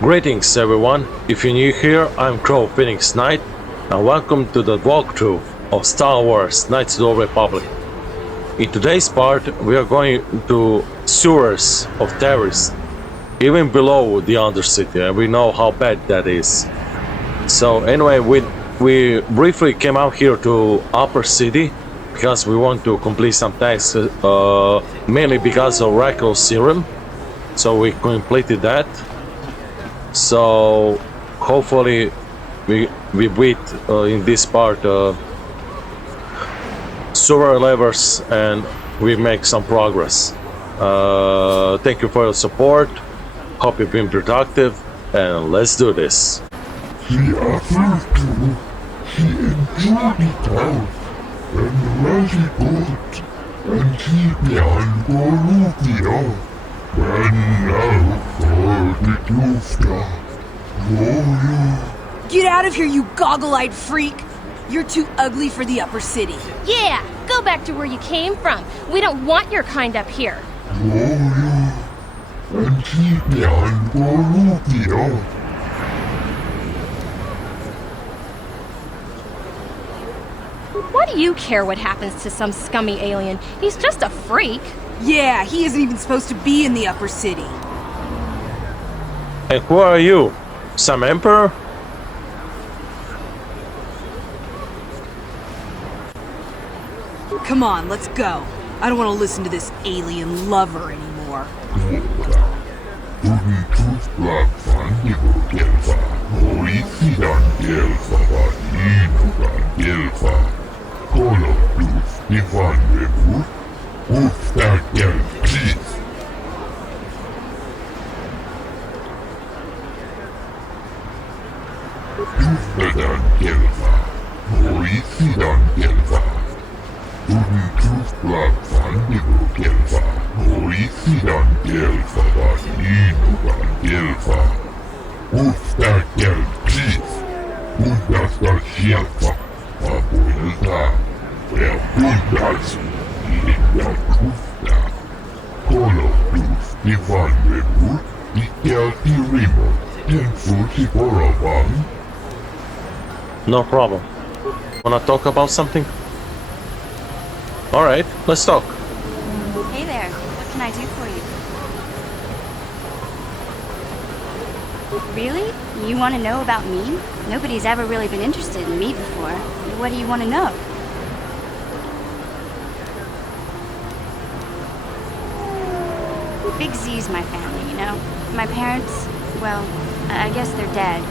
Greetings everyone, if you're new here, I'm CroFenix Knight, and welcome to the walkthrough of Star Wars Knights of the Old Republic. In today's part, we are going to sewers of Taris, even below the Undercity, and we know how bad that is. So anyway, we briefly came out here to Upper City, because we want to complete some tasks, mainly because of Rancor serum, so we completed that. So hopefully we beat in this part sewer levers and we make some progress. Thank you for your support, hope you've been productive, and let's do this. The other two, he enjoyed it out and really good, and he began Bolivia. When now for the Dufta, Get out of here, you goggle-eyed freak! You're too ugly for the Upper City. Yeah, go back to where you came from. We don't want your kind up here. and he began Bolivia. Why do you care what happens to some scummy alien? He's just a freak. Yeah, he isn't even supposed to be in the Upper City. And who are you? Some emperor? Come on, let's go. I don't want to listen to this alien lover anymore. No problem. Wanna talk about something? Alright, let's talk. Hey there, what can I do for you? Really? You want to know about me? Nobody's ever really been interested in me before. What do you want to know? Big Z's my family, you know? My parents, well, I guess they're dead.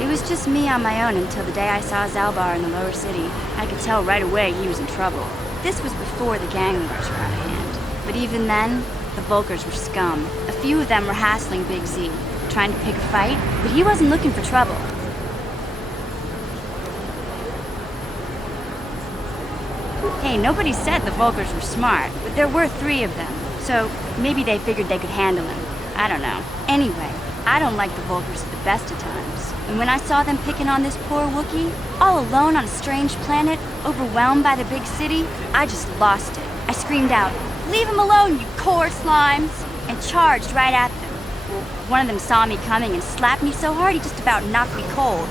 It was just me on my own until the day I saw Zaalbar in the lower city. I could tell right away he was in trouble. This was before the gang wars were out of hand. But even then, the Vulkars were scum. A few of them were hassling Big Z, trying to pick a fight, but he wasn't looking for trouble. Hey, nobody said the Vulkars were smart, but there were 3 of them, so maybe they figured they could handle him. I don't know. Anyway, I don't like the Vulkars at the best of times. And when I saw them picking on this poor Wookie, all alone on a strange planet, overwhelmed by the big city, I just lost it. I screamed out, "Leave him alone, you core slimes!" and charged right at them. Well, one of them saw me coming and slapped me so hard he just about knocked me cold.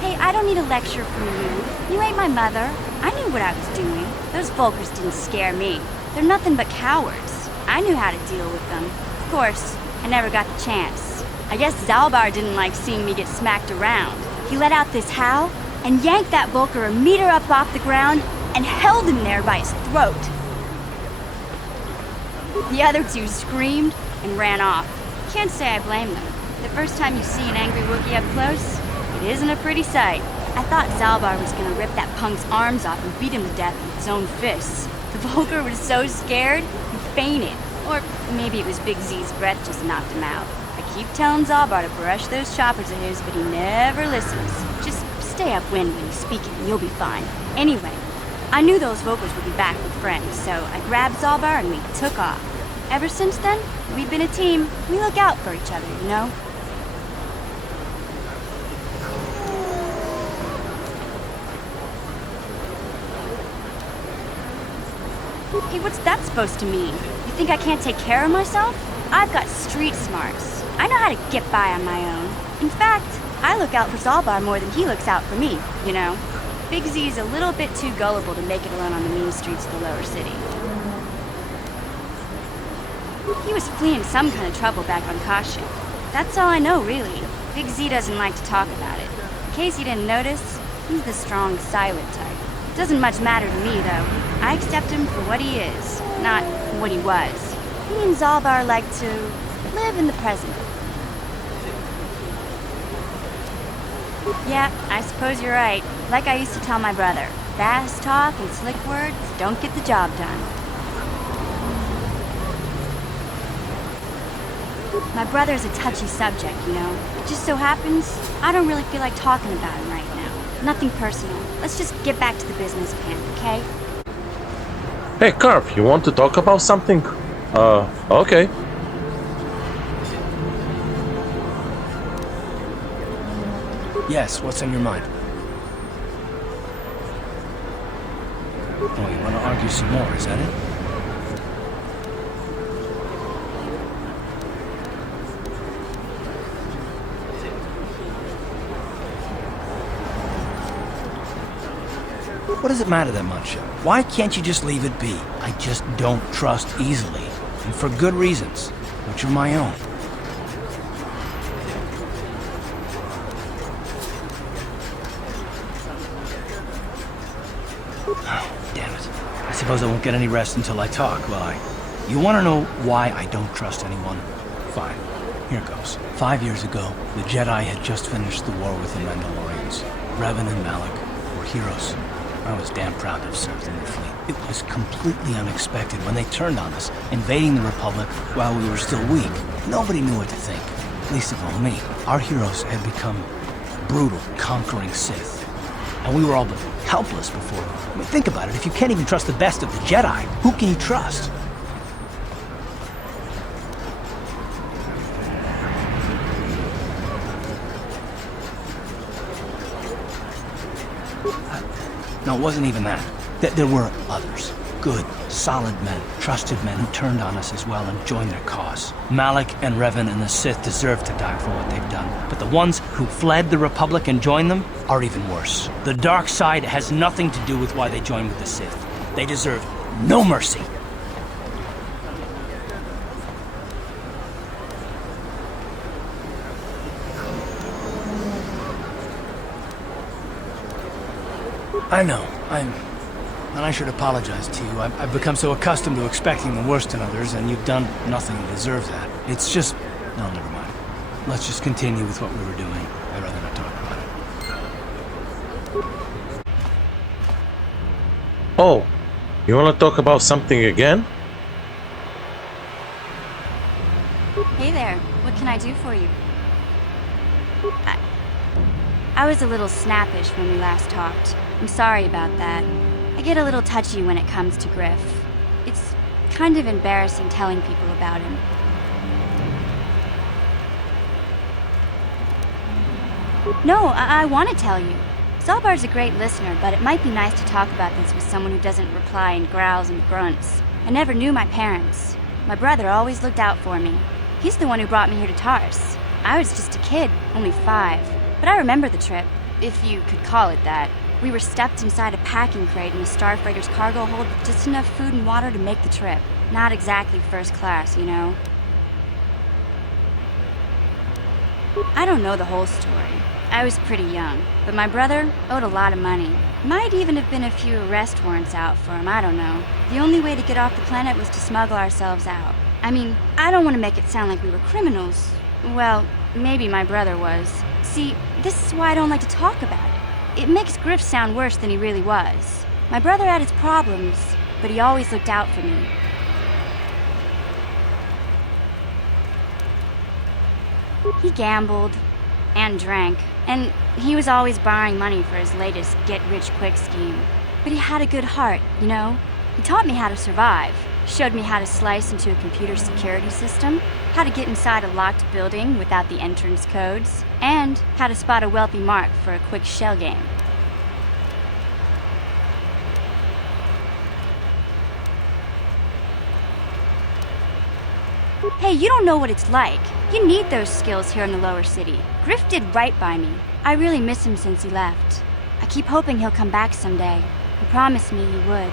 Hey, I don't need a lecture from you. You ain't my mother. I knew what I was doing. Those Vulkars didn't scare me. They're nothing but cowards. I knew how to deal with them. Of course, I never got the chance. I guess Zaalbar didn't like seeing me get smacked around. He let out this howl and yanked that Vulkar a meter up off the ground and held him there by his throat. The other 2 screamed and ran off. Can't say I blame them. The first time you see an angry Wookiee up close, it isn't a pretty sight. I thought Zaalbar was gonna rip that punk's arms off and beat him to death with his own fists. The Vulkar was so scared, he fainted. Or maybe it was Big Z's breath just knocked him out. I keep telling Zaalbar to brush those choppers of his, but he never listens. Just stay upwind when you speak it and you'll be fine. Anyway, I knew those Vulkars would be back with friends, so I grabbed Zaalbar and we took off. Ever since then, we've been a team. We look out for each other, you know? Hey, what's that supposed to mean? You think I can't take care of myself? I've got street smarts. I know how to get by on my own. In fact, I look out for Zaalbar more than he looks out for me, you know? Big Z's a little bit too gullible to make it alone on the mean streets of the lower city. He was fleeing some kind of trouble back on Kashyyyk. That's all I know, really. Big Z doesn't like to talk about it. In case you didn't notice, he's the strong, silent type. Doesn't much matter to me, though. I accept him for what he is, not what he was. He and Zaalbar like to live in the present. Yeah, I suppose you're right. Like I used to tell my brother, fast talk and slick words don't get the job done. My brother's a touchy subject, you know. It just so happens, I don't really feel like talking about him right now. Nothing personal. Let's just get back to the business plan, okay? Hey, Carp, you want to talk about something? Okay. Yes, what's on your mind? Oh, you want to argue some more, is that it? What does it matter that much? Why can't you just leave it be? I just don't trust easily, and for good reasons, which are my own. Oh, damn it. I suppose I won't get any rest until I talk, will I? You want to know why I don't trust anyone? Fine. Here goes. 5 years ago, the Jedi had just finished the war with the Mandalorians. Revan and Malik were heroes. I was damn proud to have served in their fleet. It was completely unexpected when they turned on us, invading the Republic while we were still weak. Nobody knew what to think, least of all me. Our heroes had become brutal, conquering Sith. And we were all but helpless before them. I mean, think about it. If you can't even trust the best of the Jedi, who can you trust? No, it wasn't even that. There were others. Good, solid men, trusted men who turned on us as well and joined their cause. Malik and Revan and the Sith deserve to die for what they've done. But the ones who fled the Republic and joined them are even worse. The dark side has nothing to do with why they joined with the Sith. They deserve no mercy. I know, and I should apologize to you. I've become so accustomed to expecting the worst in others, and you've done nothing to deserve that. It's just... No, never mind. Let's just continue with what we were doing. I'd rather not talk about it. Oh, you want to talk about something again? Hey there, what can I do for you? I was a little snappish when we last talked. I'm sorry about that. I get a little touchy when it comes to Griff. It's kind of embarrassing telling people about him. No, I want to tell you. Zaalbar's a great listener, but it might be nice to talk about this with someone who doesn't reply in growls and grunts. I never knew my parents. My brother always looked out for me. He's the one who brought me here to Taris. I was just a kid, only 5. But I remember the trip, if you could call it that. We were stuffed inside a packing crate in a starfreighter's cargo hold with just enough food and water to make the trip. Not exactly first class, you know? I don't know the whole story. I was pretty young, but my brother owed a lot of money. Might even have been a few arrest warrants out for him, I don't know. The only way to get off the planet was to smuggle ourselves out. I mean, I don't want to make it sound like we were criminals. Well, maybe my brother was. See, this is why I don't like to talk about it. It makes Griff sound worse than he really was. My brother had his problems, but he always looked out for me. He gambled and drank, and he was always borrowing money for his latest get-rich-quick scheme. But he had a good heart, you know? He taught me how to survive, showed me how to slice into a computer security system, how to get inside a locked building without the entrance codes, and how to spot a wealthy mark for a quick shell game. Hey, you don't know what it's like. You need those skills here in the lower city. Griff did right by me. I really miss him since he left. I keep hoping he'll come back someday. He promised me he would.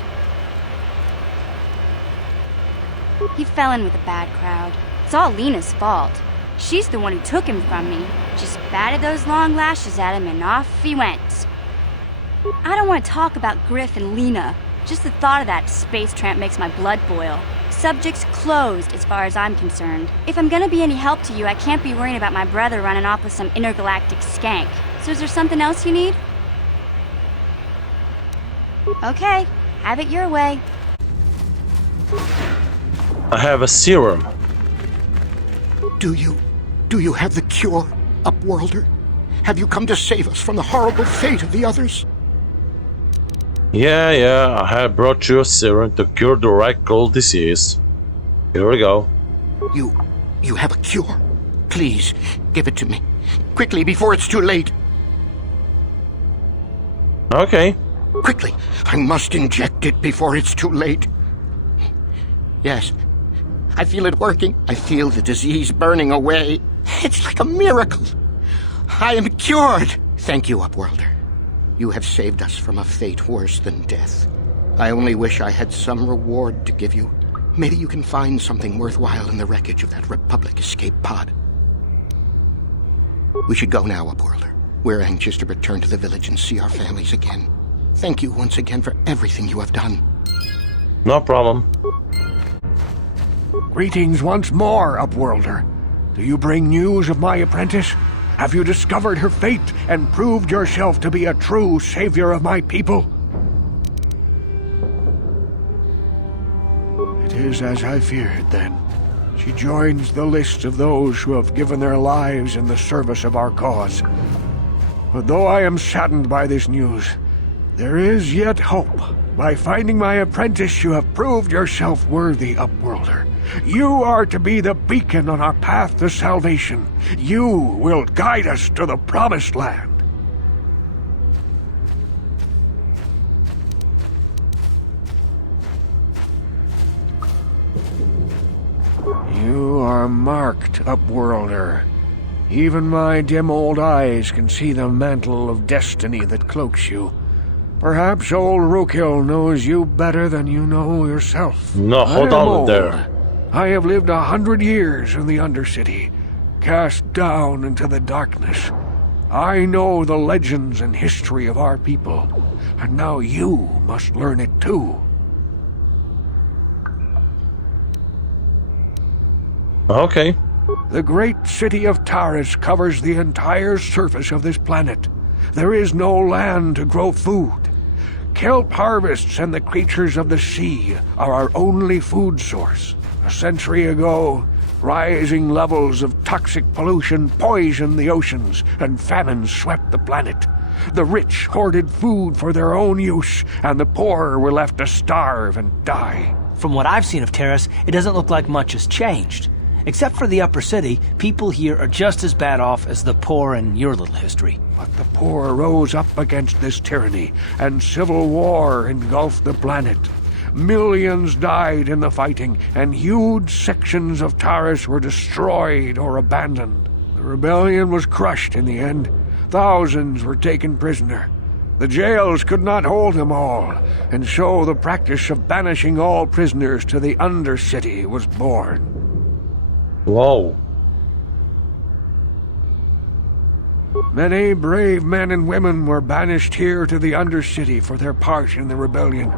He fell in with a bad crowd. It's all Lena's fault. She's the one who took him from me. Just batted those long lashes at him and off he went. I don't want to talk about Griff and Lena. Just the thought of that space tramp makes my blood boil. Subject's closed as far as I'm concerned. If I'm gonna be any help to you, I can't be worrying about my brother running off with some intergalactic skank. So is there something else you need? Okay, have it your way. I have a serum. Do you have the cure, Upworlder? Have you come to save us from the horrible fate of the others? Yeah, I have brought you a serum to cure the Rancor disease. Here we go. You have a cure? Please, give it to me. Quickly, before it's too late. Okay. Quickly, I must inject it before it's too late. Yes, I feel it working. I feel the disease burning away. It's like a miracle. I am cured. Thank you, Upworlder. You have saved us from a fate worse than death. I only wish I had some reward to give you. Maybe you can find something worthwhile in the wreckage of that Republic escape pod. We should go now, Upworlder. We're anxious to return to the village and see our families again. Thank you once again for everything you have done. No problem. Greetings once more, Upworlder. Do you bring news of my apprentice? Have you discovered her fate and proved yourself to be a true savior of my people? It is as I feared, then. She joins the list of those who have given their lives in the service of our cause. But though I am saddened by this news, there is yet hope. By finding my apprentice, you have proved yourself worthy, Upworlder. You are to be the beacon on our path to salvation. You will guide us to the Promised Land. You are marked, Upworlder. Even my dim old eyes can see the mantle of destiny that cloaks you. Perhaps old Rookhill knows you better than you know yourself. No, hold on there. I have lived 100 years in the Undercity, cast down into the darkness. I know the legends and history of our people, and now you must learn it too. Okay. The great city of Taris covers the entire surface of this planet. There is no land to grow food. Kelp harvests and the creatures of the sea are our only food source. A century ago, rising levels of toxic pollution poisoned the oceans, and famine swept the planet. The rich hoarded food for their own use, and the poor were left to starve and die. From what I've seen of Taris, it doesn't look like much has changed. Except for the upper city, people here are just as bad off as the poor in your little history. But the poor rose up against this tyranny, and civil war engulfed the planet. Millions died in the fighting, and huge sections of Taris were destroyed or abandoned. The rebellion was crushed in the end. Thousands were taken prisoner. The jails could not hold them all, and so the practice of banishing all prisoners to the Undercity was born. Whoa. Many brave men and women were banished here to the Undercity for their part in the rebellion.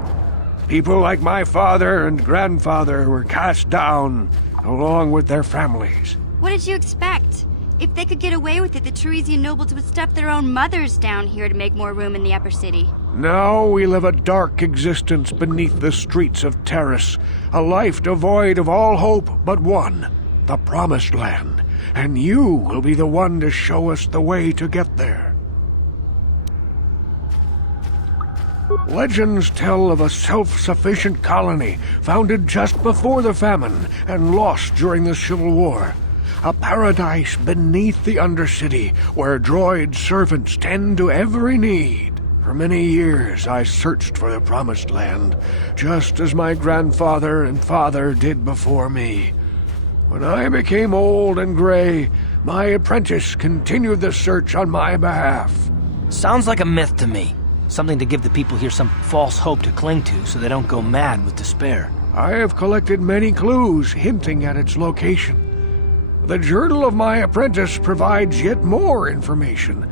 People like my father and grandfather were cast down, along with their families. What did you expect? If they could get away with it, the Teresian nobles would stuff their own mothers down here to make more room in the upper city. Now we live a dark existence beneath the streets of Taris, a life devoid of all hope but one, the Promised Land, and you will be the one to show us the way to get there. Legends tell of a self-sufficient colony founded just before the famine and lost during the Civil War. A paradise beneath the Undercity where droid servants tend to every need. For many years I searched for the Promised Land, just as my grandfather and father did before me. When I became old and gray, my apprentice continued the search on my behalf. Sounds like a myth to me. Something to give the people here some false hope to cling to so they don't go mad with despair. I have collected many clues hinting at its location. The journal of my apprentice provides yet more information.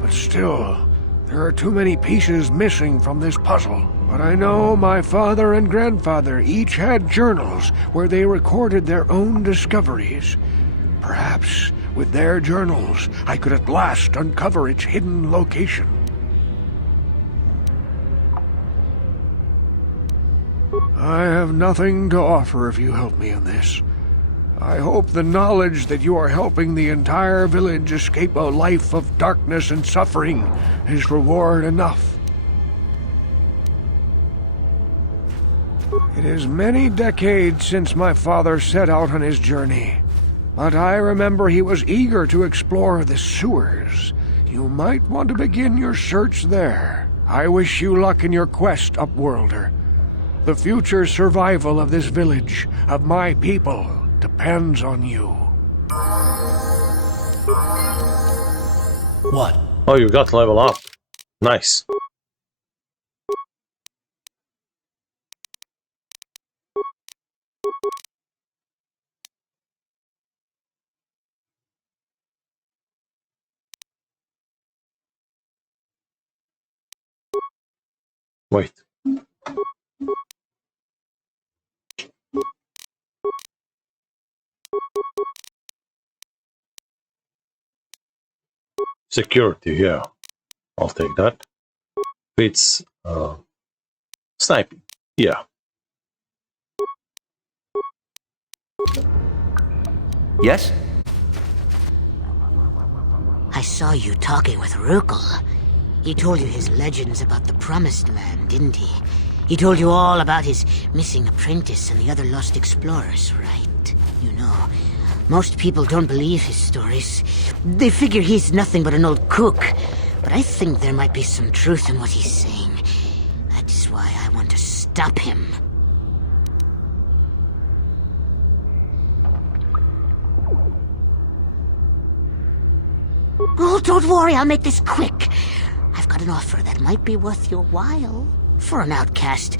But still, there are too many pieces missing from this puzzle. But I know my father and grandfather each had journals where they recorded their own discoveries. Perhaps, with their journals, I could at last uncover its hidden location. I have nothing to offer if you help me in this. I hope the knowledge that you are helping the entire village escape a life of darkness and suffering is reward enough. It is many decades since my father set out on his journey, but I remember he was eager to explore the sewers. You might want to begin your search there. I wish you luck in your quest, Upworlder. The future survival of this village, of my people, depends on you. What? Oh, you got level up. Nice. Wait. Security, yeah. I'll take that. It's sniping, yeah. Yes? I saw you talking with Rancor. He told you his legends about the Promised Land, didn't he? He told you all about his missing apprentice and the other lost explorers, right? You know, most people don't believe his stories. They figure he's nothing but an old cook. But I think there might be some truth in what he's saying. That's why I want to stop him. Oh, don't worry, I'll make this quick. I've got an offer that might be worth your while. For an outcast,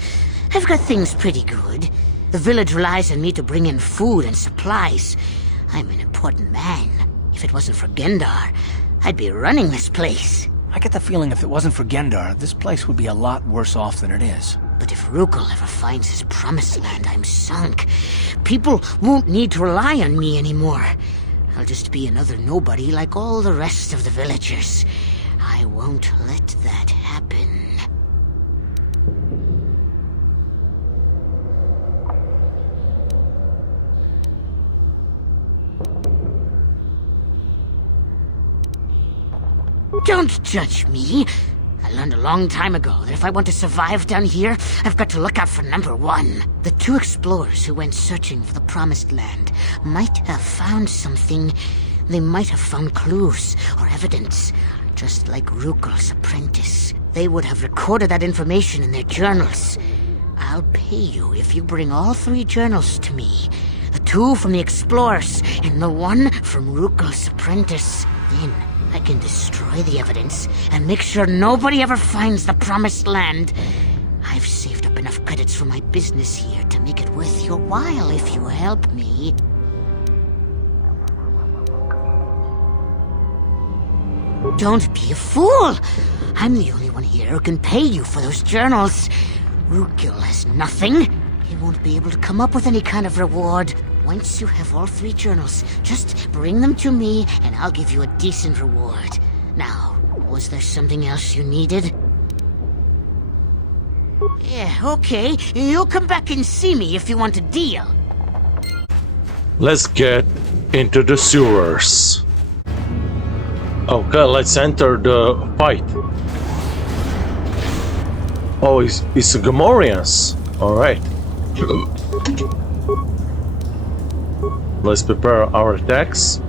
I've got things pretty good. The village relies on me to bring in food and supplies. I'm an important man. If it wasn't for Gendar, I'd be running this place. I get the feeling if it wasn't for Gendar, this place would be a lot worse off than it is. But if Rancor ever finds his Promised Land, I'm sunk. People won't need to rely on me anymore. I'll just be another nobody like all the rest of the villagers. I won't let that happen. Don't judge me. I learned a long time ago that if I want to survive down here, I've got to look out for number one. The two explorers who went searching for the Promised Land might have found something. They might have found clues or evidence, just like Rancor's apprentice. They would have recorded that information in their journals. I'll pay you if you bring all 3 journals to me. The 2 from the explorers and the 1 from Rancor's apprentice. Then I can destroy the evidence and make sure nobody ever finds the Promised Land. I've saved up enough credits for my business here to make it worth your while if you help me. Don't be a fool! I'm the only one here who can pay you for those journals. Rancor has nothing. He won't be able to come up with any kind of reward. Once you have all 3 journals, just bring them to me and I'll give you a decent reward. Now, was there something else you needed? Yeah, okay. You'll come back and see me if you want a deal. Let's get into the sewers. Okay, let's enter the fight. Oh, it's Gamorreans. Alright. Let's prepare our attacks.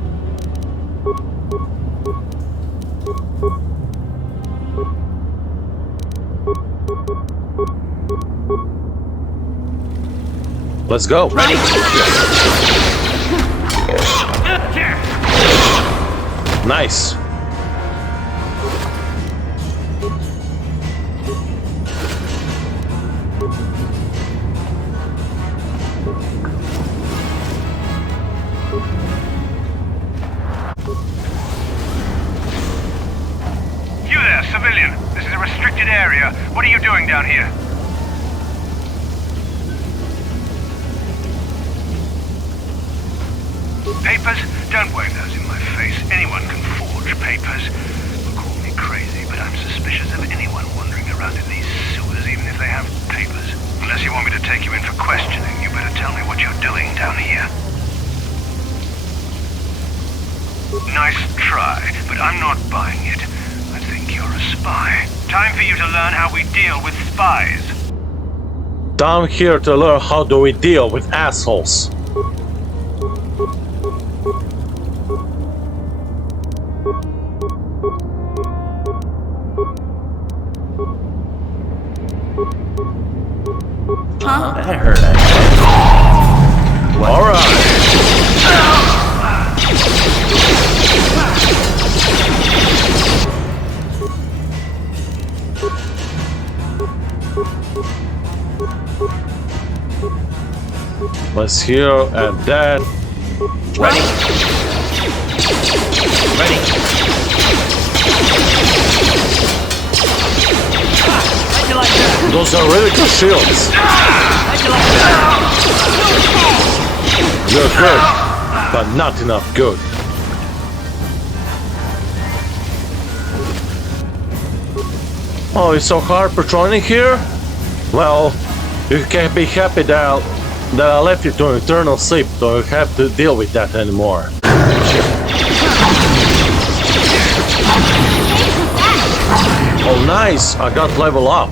Let's go. Ready? Nice. You there, civilian. This is a restricted area. What are you doing down here? Papers? Don't wave those in my face. Anyone can forge papers. Call me crazy, but I'm suspicious of anyone wandering around in these sewers, even if they have papers. Unless you want me to take you in for questioning, you better tell me what you're doing down here. Nice try, but I'm not buying it. I think you're a spy. Time for you to learn how we deal with spies. Down here to learn how do we deal with assholes. Huh? That hurt. Alright. Let's hear and that. Ready? Ready. How'd you like that? Those are really good shields. How'd you like that? You're good, but not enough good. Oh, it's so hard patrolling here? Well, you can be happy that I left you to eternal sleep, so you have to deal with that anymore. Oh, nice! I got level up.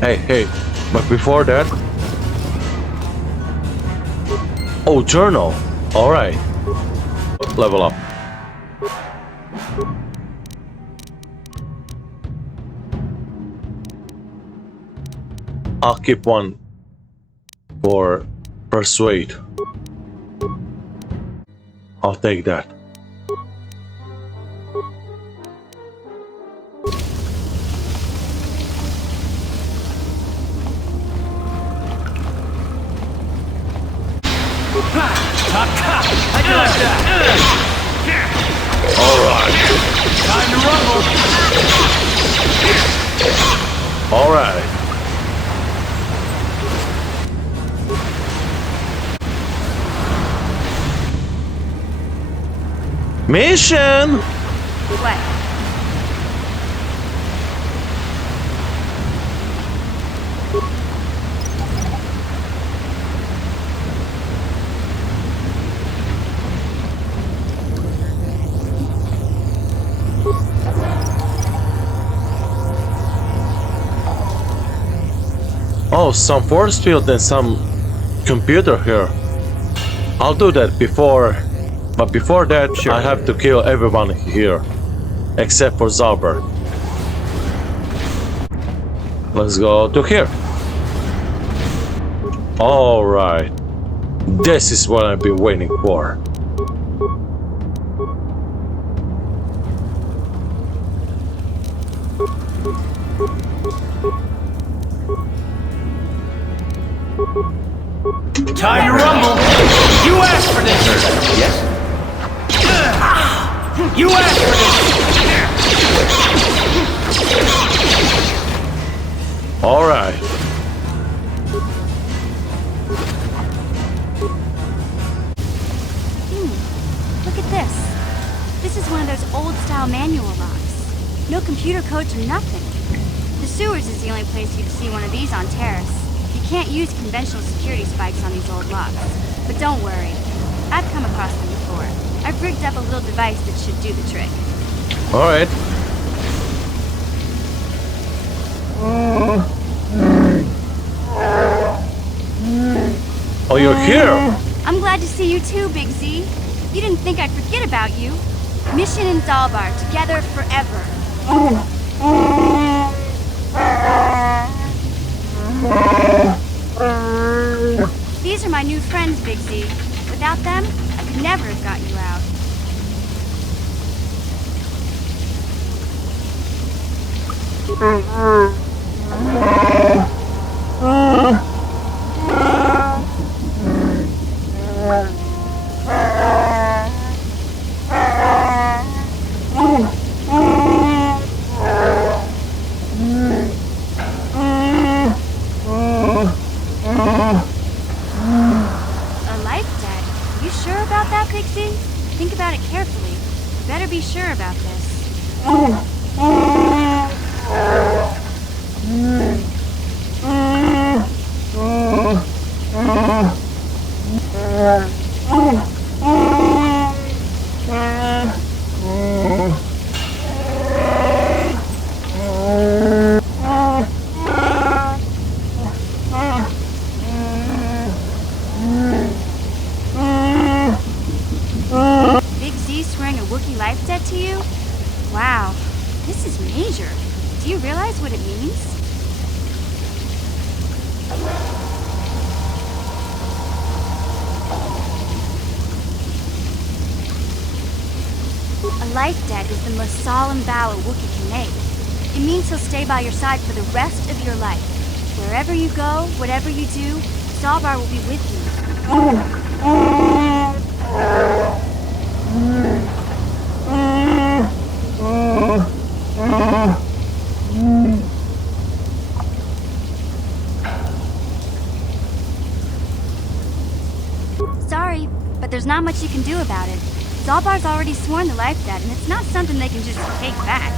Hey, but before that... Oh, journal. Alright. Level up. I'll keep one for persuade. I'll take that. How'd you like that? Alright. Time to rumble. Alright. Mission! What? Oh, some force field and some computer here. I'll do that before... But before that, Sure. I have to kill everyone here. Except for Zaalbar. Let's go to here. Alright. This is what I've been waiting for. Time to rumble. You asked for this. Yes? You asked for this. Alright. Look at this. This is one of those old-style manual locks. No computer codes or nothing. The sewers is the only place you'd see one of these on Taris. You can't use conventional security spikes on these old locks. But don't worry. I've come across them before. I've rigged up a little device that should do the trick. Alright. Oh, you're here! I'm glad to see you too, Big Z. You didn't think I'd forget about you. Mission in Zaalbar, together forever. These are my new friends, Big Z. The Without them, I could never have got you out. A life debt? You sure about that, Pixie? Think about it carefully. You better be sure about this. Big Z swearing a Wookiee life debt to you? Wow, this is major. Do you realize what it means? A life debt is the most solemn vow a Wookiee can make. It means he'll stay by your side for the rest of your life. Wherever you go, whatever you do, Zaalbar will be with you. Sorry, but there's not much you can do about it. Zaalbar's already sworn the life debt, and it's not something they can just take back.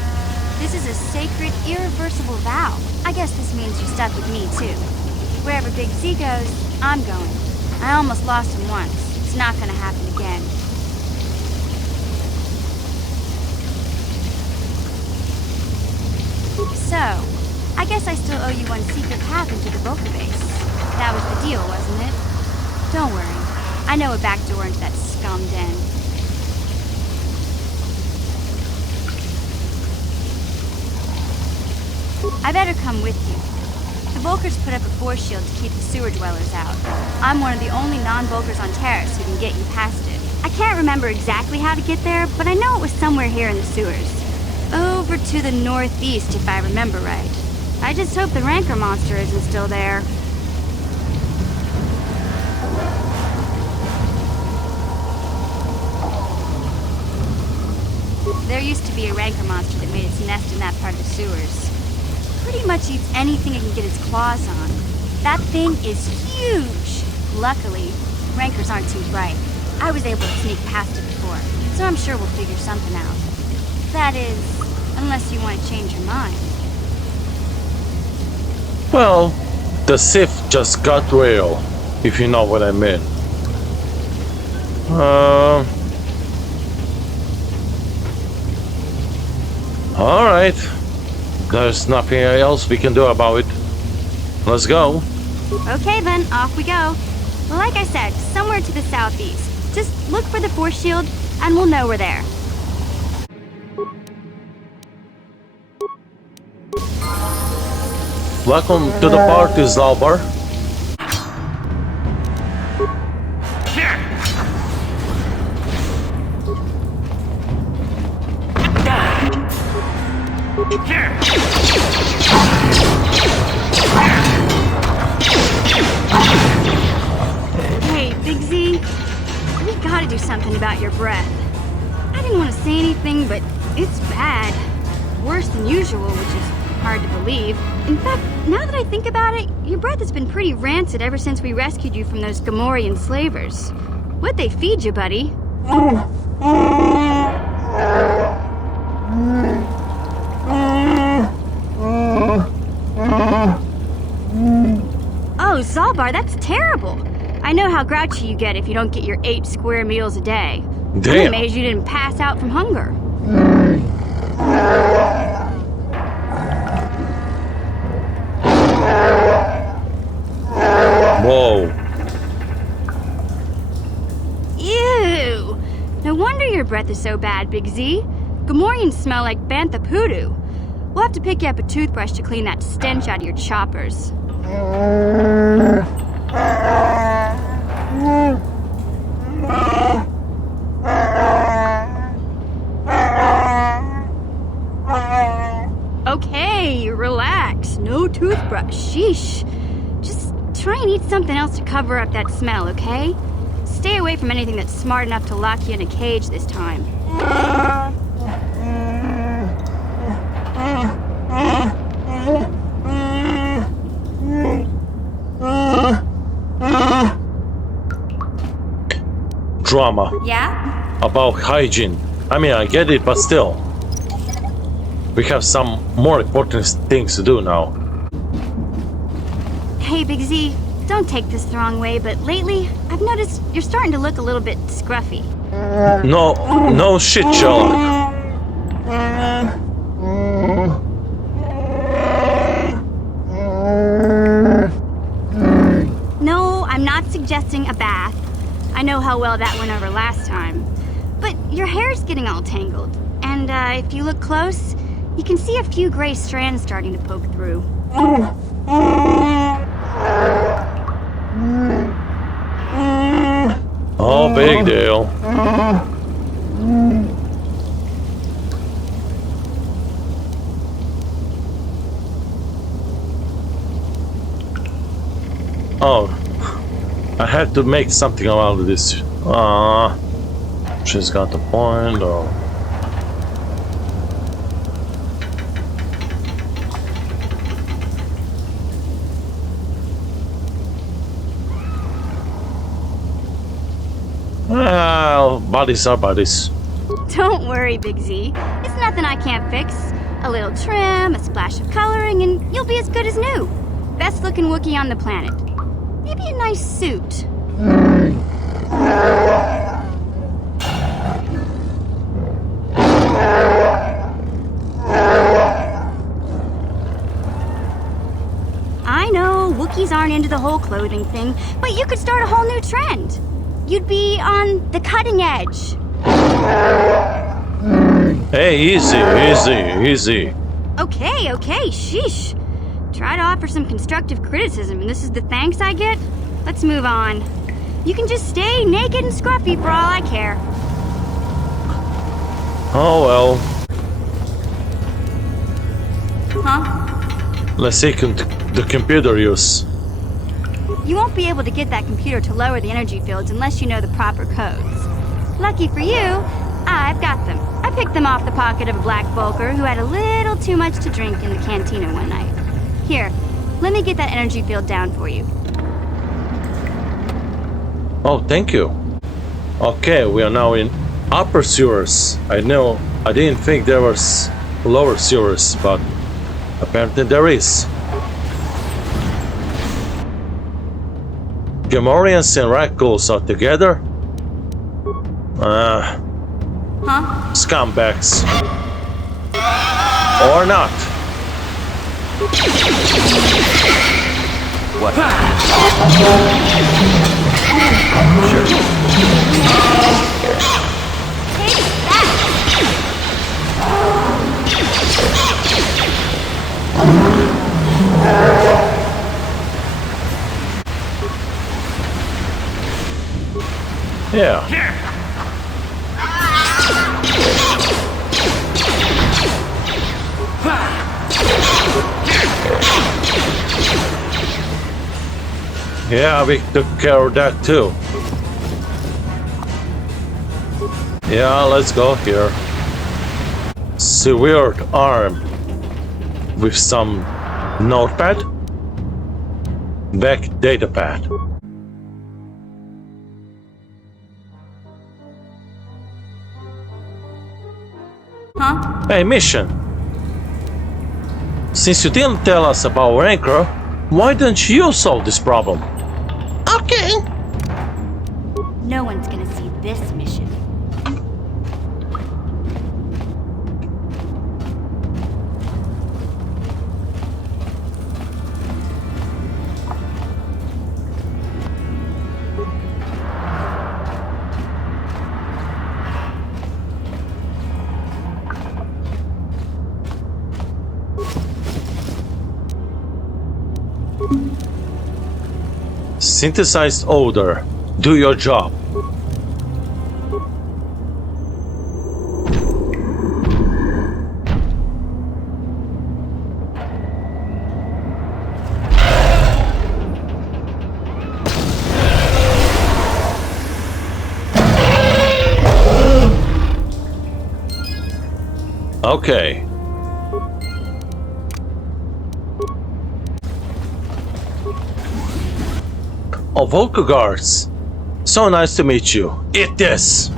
This is a sacred, irreversible vow. I guess this means you're stuck with me, too. Wherever Big Z goes, I'm going. I almost lost him once. It's not gonna happen again. So, I guess I still owe you one secret path into the Vulcan base. That was the deal, wasn't it? Don't worry. I know a back door into that scum den. I better come with you. The Vulkars put up a force shield to keep the sewer dwellers out. I'm one of the only non-Vulkars on Taris who can get you past it. I can't remember exactly how to get there, but I know it was somewhere here in the sewers. Over to the northeast, if I remember right. I just hope the Rancor monster isn't still there. There used to be a Rancor monster that made its nest in that part of the sewers. Pretty much eats anything it can get its claws on. That thing is huge! Luckily, Rancors aren't too bright. I was able to sneak past it before, so I'm sure we'll figure something out. That is, unless you want to change your mind. Well, the Sith just got real, if you know what I mean. Alright. There's nothing else we can do about it. Let's go. Okay then, off we go. Well, like I said, somewhere to the southeast. Just look for the force shield, and we'll know we're there. Welcome to the party, Zaalbar. Hey, Big Z, we gotta do something about your breath. I didn't want to say anything, but it's bad. Worse than usual, which is hard to believe. In fact, now that I think about it, your breath has been pretty rancid ever since we rescued you from those Gamorrean slavers. What'd they feed you, buddy? Oh, Zaalbar, that's terrible. I know how grouchy you get if you don't get your 8 square meals a day. Damn. I'm amazed you didn't pass out from hunger. Whoa. Ew! No wonder your breath is so bad, Big Z. Gamorreans smell like bantha poodoo. We'll have to pick you up a toothbrush to clean that stench out of your choppers. to cover up that smell, okay? Stay away from anything that's smart enough to lock you in a cage this time. Drama. Yeah? About hygiene. I mean, I get it, but still. We have some more important things to do now. Hey, Big Z, don't take this the wrong way, but lately, I've noticed you're starting to look a little bit scruffy. No shit, Sherlock. No, I'm not suggesting a bath. I know how well that went over last time. But your hair's getting all tangled. And if you look close, you can see a few gray strands starting to poke through. Oh, big deal. Oh, I had to make something out of this. She's got a point, or... Well, bodies are bodies. Don't worry, Big Z. It's nothing I can't fix. A little trim, a splash of coloring, and you'll be as good as new. Best looking Wookiee on the planet. Maybe a nice suit. I know, Wookiees aren't into the whole clothing thing, but you could start a whole new trend. You'd be on the cutting edge. Hey, easy. Okay, sheesh. Try to offer some constructive criticism, and this is the thanks I get? Let's move on. You can just stay naked and scruffy for all I care. Oh well. Huh? Let's see the computer use. You won't be able to get that computer to lower the energy fields unless you know the proper codes. Lucky for you, I've got them. I picked them off the pocket of a black bulker who had a little too much to drink in the cantina one night. Here, let me get that energy field down for you. Oh, thank you. Okay, we are now in upper sewers. I didn't think there was lower sewers, but apparently there is. Gamorreans and Rancors are together? Scumbags. Or not. What? Yeah. Yeah, we took care of that too. Yeah, let's go here. Severed arm with some notepad. Back datapad. Huh? Hey, mission. Since you didn't tell us about Rancor, why don't you solve this problem? Okay. No one's gonna see this mission. Synthesized odor. Do your job. Okay. Oh, Volca guards. So nice to meet you. Eat this!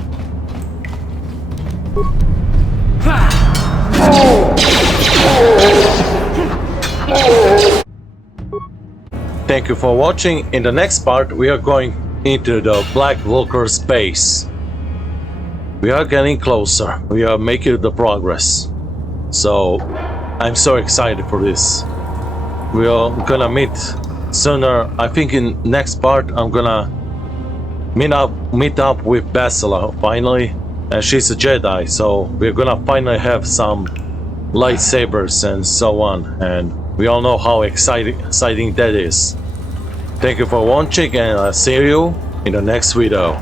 Thank you for watching. In the next part, we are going into the Black Volker's base. We are getting closer. We are making the progress. So, I'm so excited for this. We are gonna meet sooner. I think in next part, I'm gonna meet up with Basila finally. And she's a Jedi, so we're gonna finally have some lightsabers and so on. And we all know how exciting that is. Thank you for watching, and I'll see you in the next video.